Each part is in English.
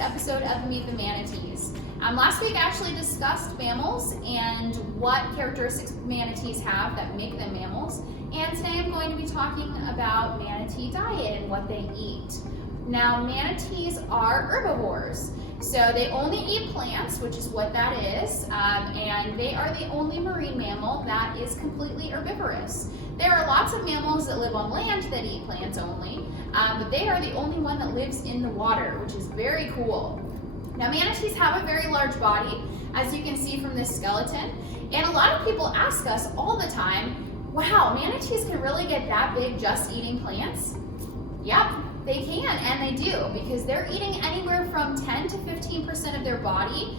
episode of Meet the Manatees. Last week I actually discussed mammals and what characteristics manatees have that make them mammals. And today I'm going to be talking about manatee diet and what they eat. Now, manatees are herbivores. So they only eat plants, which is what that is, and they are the only marine mammal that is completely herbivorous. There are lots of mammals that live on land that eat plants only, but they are the only one that lives in the water, which is very cool. Now, manatees have a very large body, as you can see from this skeleton, and a lot of people ask us all the time, wow, manatees can really get that big just eating plants? Yep. They can, and they do, because they're eating anywhere from 10 to 15% of their body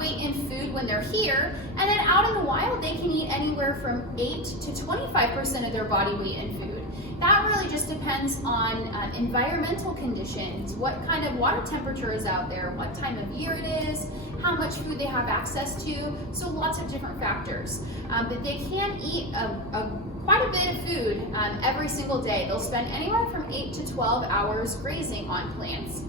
weight in food when they're here, and then out in the wild they can eat anywhere from 8 to 25% of their body weight in food. That really just depends on environmental conditions, what kind of water temperature is out there, what time of year it is, how much food they have access to, so lots of different factors. But they can eat quite a bit of food every single day. They'll spend anywhere from 8 to 12 hours grazing on plants.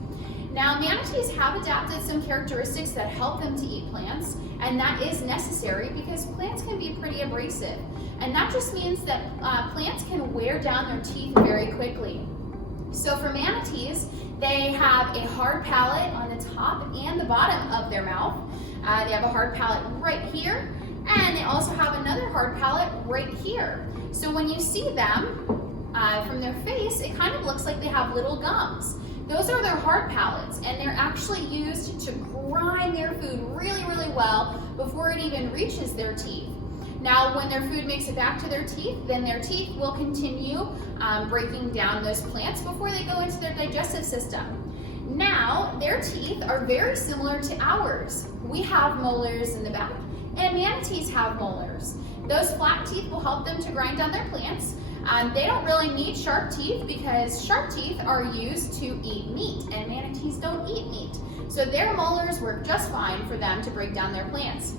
Now, manatees have adapted some characteristics that help them to eat plants, and that is necessary because plants can be pretty abrasive. And that just means that plants can wear down their teeth very quickly. So for manatees, they have a hard palate on the top and the bottom of their mouth. They have a hard palate right here, and they also have another hard palate right here. So when you see them from their face, it kind of looks like they have little gums. Those are their hard palates, and they're actually used to grind their food really, really well before it even reaches their teeth. Now, when their food makes it back to their teeth, then their teeth will continue breaking down those plants before they go into their digestive system. Now, their teeth are very similar to ours. We have molars in the back, and manatees have molars. Those flat teeth will help them to grind down their plants. They don't really need sharp teeth because sharp teeth are used to eat meat, and manatees don't eat meat. So their molars work just fine for them to break down their plants.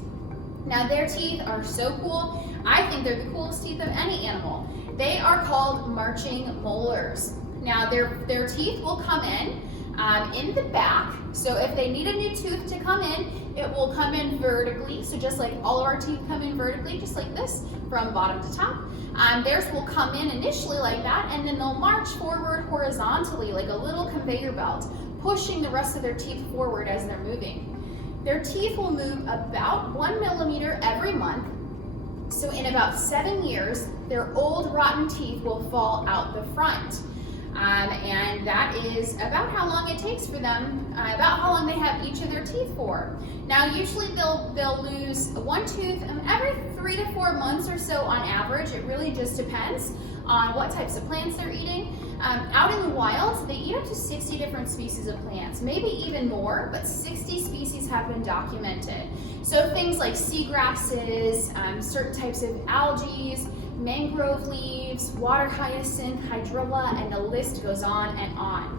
Now, their teeth are so cool. I think they're the coolest teeth of any animal. They are called marching molars. Now, their teeth will come in the back. So if they need a new tooth to come in, it will come in vertically. So just like all of our teeth come in vertically, just like this, from bottom to top. Theirs will come in initially like that, and then they'll march forward horizontally like a little conveyor belt, pushing the rest of their teeth forward as they're moving. Their teeth will move about 1 millimeter every month. So in about 7 years, their old rotten teeth will fall out the front. And that is about how long it takes for them, about how long they have each of their teeth for. Now, usually they'll lose one tooth every 3 to 4 months or so on average. It really just depends on what types of plants they're eating. Out in the wild, they eat up to 60 different species of plants, maybe even more, but 60 species have been documented. So things like seagrasses, certain types of algae, mangrove leaves, water hyacinth, hydrilla, and the list goes on and on.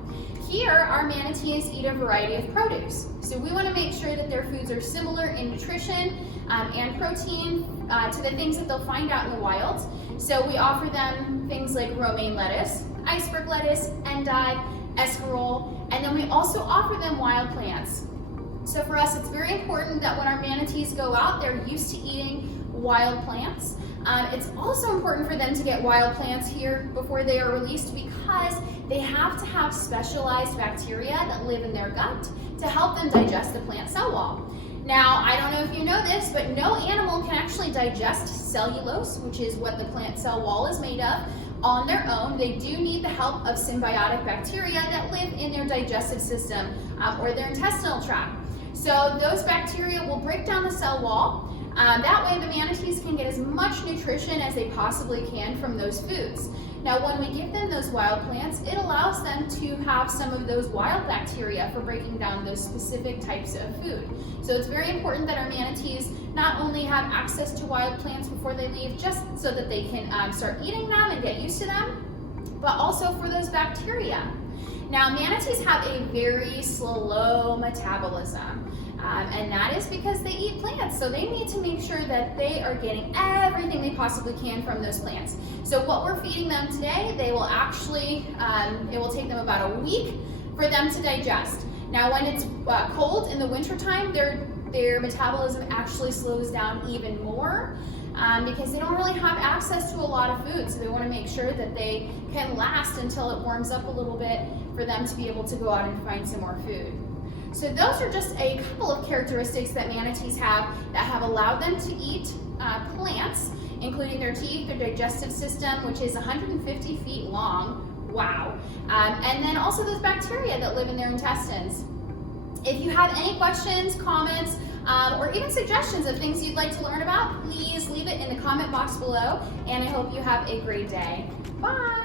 Here, our manatees eat a variety of produce. So we want to make sure that their foods are similar in nutrition and protein to the things that they'll find out in the wild. So we offer them things like romaine lettuce, iceberg lettuce, endive, escarole, and then we also offer them wild plants. So for us, it's very important that when our manatees go out, they're used to eating wild plants. It's also important for them to get wild plants here before they are released because they have to have specialized bacteria that live in their gut to help them digest the plant cell wall. Now, I don't know if you know this, but no animal can actually digest cellulose, which is what the plant cell wall is made of, on their own. They do need the help of symbiotic bacteria that live in their digestive system or their intestinal tract. So those bacteria will break down the cell wall. That way the manatees can get as much nutrition as they possibly can from those foods. Now, when we give them those wild plants, it allows them to have some of those wild bacteria for breaking down those specific types of food. So it's very important that our manatees not only have access to wild plants before they leave, just so that they can start eating them and get used to them, but also for those bacteria. Now, manatees have a very slow metabolism. And that is because they eat plants, so they need to make sure that they are getting everything they possibly can from those plants. So what we're feeding them today, they will actually, it will take them about a week for them to digest. Now when it's cold in the wintertime, their metabolism actually slows down even more because they don't really have access to a lot of food. So they want to make sure that they can last until it warms up a little bit for them to be able to go out and find some more food. So those are just a couple of characteristics that manatees have that have allowed them to eat plants, including their teeth, their digestive system, which is 150 feet long. Wow. And then also those bacteria that live in their intestines. If you have any questions, comments, or even suggestions of things you'd like to learn about, please leave it in the comment box below, and I hope you have a great day. Bye!